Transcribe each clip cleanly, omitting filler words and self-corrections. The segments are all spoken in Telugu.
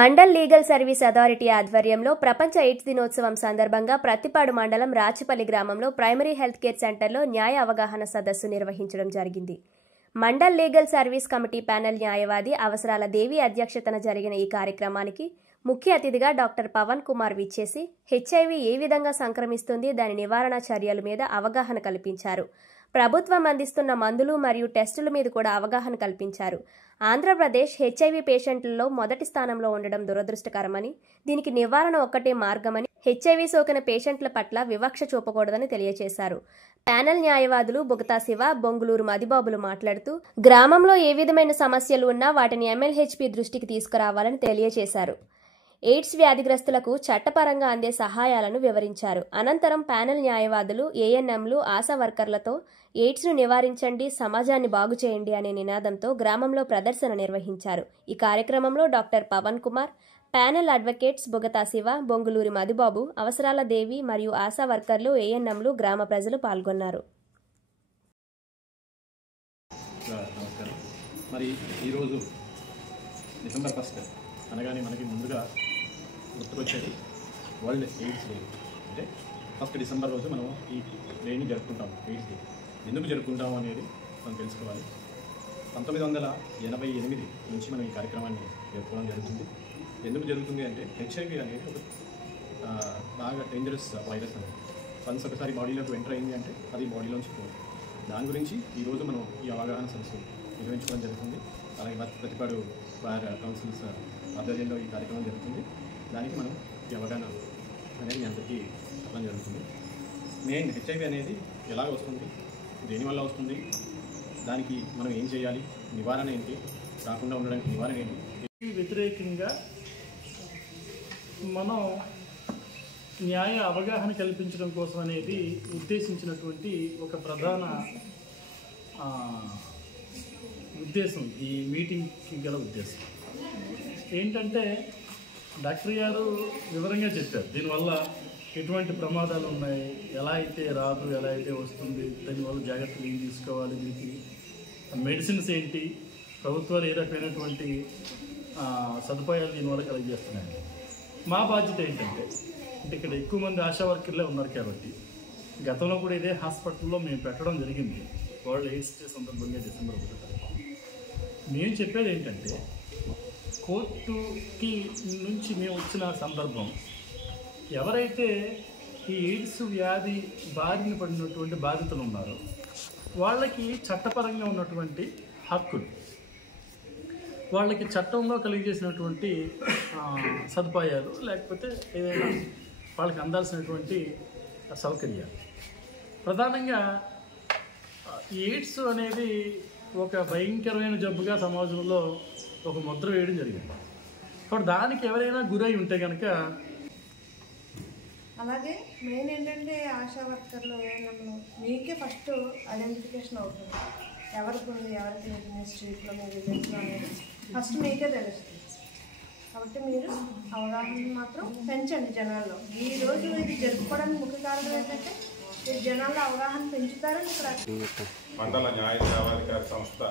మండల్ లీగల్ సర్వీస్ అథారిటీ ఆధ్వర్యంలో ప్రపంచ ఎయిడ్స్ దినోత్సవం సందర్భంగా ప్రత్తిపాడు మండలం రాచిపల్లి గ్రామంలో ప్రైమరీ హెల్త్ కేర్ సెంటర్లో న్యాయ అవగాహన సదస్సు నిర్వహించడం జరిగింది. Mandal legal service committee panel న్యాయవాది అవసరాల దేవి అధ్యక్షతన జరిగిన ఈ కార్యక్రమానికి ముఖ్య అతిథిగా డాక్టర్ పవన్ కుమార్ విచ్చేసి హెచ్ఐవి ఏ విధంగా సంక్రమిస్తుంది, దాని నివారణ చర్యల మీద అవగాహన కల్పించారు. ప్రభుత్వం అందిస్తున్న మందులు మరియు టెస్టుల మీద కూడా అవగాహన కల్పించారు. ఆంధ్రప్రదేశ్ హెచ్ఐవి పేషెంట్లలో మొదటి స్థానంలో ఉండడం దురదృష్టకరమని, దీనికి నివారణ ఒక్కటే మార్గమని, హెచ్ఐవి సోకిన పేషెంట్ల పట్ల వివక్ష చూపకూడదని తెలియజేశారు. ప్యానెల్ న్యాయవాదులు బుగతా శివ, బొంగులూరు మదిబాబులు మాట్లాడుతూ గ్రామంలో ఏ విధమైన సమస్యలు ఉన్నా వాటిని MLHP దృష్టికి తీసుకురావాలని తెలియజేశారు. ఎయిడ్స్ వ్యాధిగ్రస్తులకు చట్టపరంగా అందే సహాయాలను వివరించారు. అనంతరం ప్యానెల్ న్యాయవాదులు, ANMలు, ఆశా వర్కర్లతో ఎయిడ్స్ను నివారించండి, సమాజాన్ని బాగు చేయండి అనే నినాదంతో గ్రామంలో ప్రదర్శన నిర్వహించారు. ఈ కార్యక్రమంలో doctor Pavan Kumar, panel advocates Bugata Siva, Bonguluri Madhubabu, Avasarala Devi మరియు ఆశా వర్కర్లు, ANMలు, గ్రామ ప్రజలు పాల్గొన్నారు. మరి ఈరోజు డిసెంబర్ 1 అనగానే మనకి ముందుగా గుర్తుకొచ్చేది వరల్డ్ ఎయిడ్స్ డే. అంటే 1 డిసెంబర్ రోజు మనం ఈ డేని జరుపుకుంటాం. ఎయిడ్స్ డే ఎందుకు జరుపుకుంటాము అనేది మనం తెలుసుకోవాలి. 1988 నుంచి మనం ఈ కార్యక్రమాన్ని జరుపుకోవడం జరుగుతుంది. ఎందుకు జరుగుతుంది అంటే హెచ్ఐవి అనేది ఒక బాగా డేంజరస్ వైరస్ అనేది. వన్స్ ఒకసారి బాడీలోకి ఎంటర్ అయింది అంటే అది బాడీలోంచి పోదు. దాని గురించి ఈరోజు మనం ఈ అవగాహన సదస్సు నిర్వహించుకోవడం జరుగుతుంది. అలాగే ప్రతిపాడు బార్ కౌన్సిల్స్ ఆధ్వర్యంలో ఈ కార్యక్రమం జరుగుతుంది. దానికి మనం ఈ అవగాహన అనేది అందరికీ చెప్పడం జరుగుతుంది. మెయిన్ హెచ్ఐవి అనేది ఎలా వస్తుంది, దేనివల్ల వస్తుంది, దానికి మనం ఏం చేయాలి, నివారణ ఏంటి, రాకుండా ఉండడానికి నివారణ ఏంటి, వ్యతిరేకంగా మనం న్యాయ అవగాహన కల్పించడం కోసం అనేది ఉద్దేశించినటువంటి ఒక ప్రధాన ఉద్దేశం ఈ మీటింగ్కి గల ఉద్దేశం ఏంటంటే డాక్టర్ గారు వివరంగా చెప్పారు. దీనివల్ల ఎటువంటి ప్రమాదాలు ఉన్నాయి, ఎలా అయితే రాదు, ఎలా అయితే వస్తుంది, దానివల్ల జాగ్రత్తలు ఏం తీసుకోవాలి, దీనికి మెడిసిన్స్ ఏంటి, ప్రభుత్వాలు ఏ రకమైనటువంటి సదుపాయాలు దీనివల్ల కలిగజేస్తున్నాయి. మా బాధ్యత ఏంటంటే ఇక్కడ ఎక్కువ మంది ఆశా వర్కర్లే ఉన్నారు కాబట్టి గతంలో కూడా ఇదే హాస్పిటల్లో మేము పెట్టడం జరిగింది. వరల్డ్ ఎయిడ్స్ డే సందర్భంగా డిసెంబర్ 1 మేము చెప్పేది ఏంటంటే కోర్టుకి నుంచి మేము వచ్చిన సందర్భం ఎవరైతే ఈ ఎయిడ్స్ వ్యాధి బారిన పడినటువంటి బాధితులు ఉన్నారో వాళ్ళకి చట్టపరంగా ఉన్నటువంటి హక్కులు, వాళ్ళకి చట్టంలో కలిగజేసినటువంటి సదుపాయాలు, లేకపోతే ఏదైనా వాళ్ళకి అందాల్సినటువంటి సౌకర్యాలు. ప్రధానంగా ఎయిడ్స్ అనేది ఒక భయంకరమైన జబ్బుగా సమాజంలో ఒక ముద్ర వేయడం జరిగింది. కాబట్టి దానికి ఎవరైనా గురై ఉంటే కనుక అలాగే మెయిన్ ఏంటంటే ఆశా వర్కర్లు ఏమన్నా మీకే ఫస్ట్ ఐడెంటిఫికేషన్ అవుతుంది. ఎవరికి ఉంది, ఎవరికి లేదు, మీ స్ట్రీట్లో మీ విలేజ్లో అనేది ఫస్ట్ మీకే తెలుస్తుంది. కాబట్టి మీరు అవగాహన మాత్రం పెంచండి జనాల్లో. ఈరోజు ఇది జరుపుకోవడానికి ముఖ్య కారణం ఏంటంటే మీరు జనాల్లో అవగాహన పెంచుతారని ఇక్కడ మండల న్యాయ సేవాధికార సంస్థ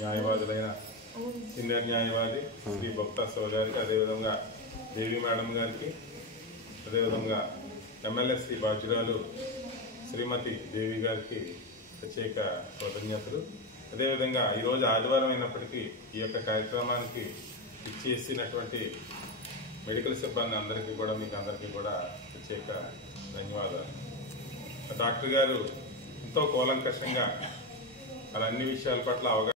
న్యాయవాదులైన సీనియర్ న్యాయవాది శ్రీ బుగతా శివ గారికి, అదేవిధంగా దేవి మేడం గారికి, అదేవిధంగా MLSC బాధ్యురాలు శ్రీమతి దేవి గారికి ప్రత్యేక కృతజ్ఞతలు. అదేవిధంగా ఈరోజు ఆదివారం అయినప్పటికీ ఈ యొక్క కార్యక్రమానికి ఇచ్చేసినటువంటి మెడికల్ సిబ్బంది అందరికీ కూడా, మీకు అందరికీ కూడా ప్రత్యేక ధన్యవాదాలు. డాక్టర్ గారు ఎంతో కూలంకషంగా అన్ని విషయాల పట్ల అవగాహన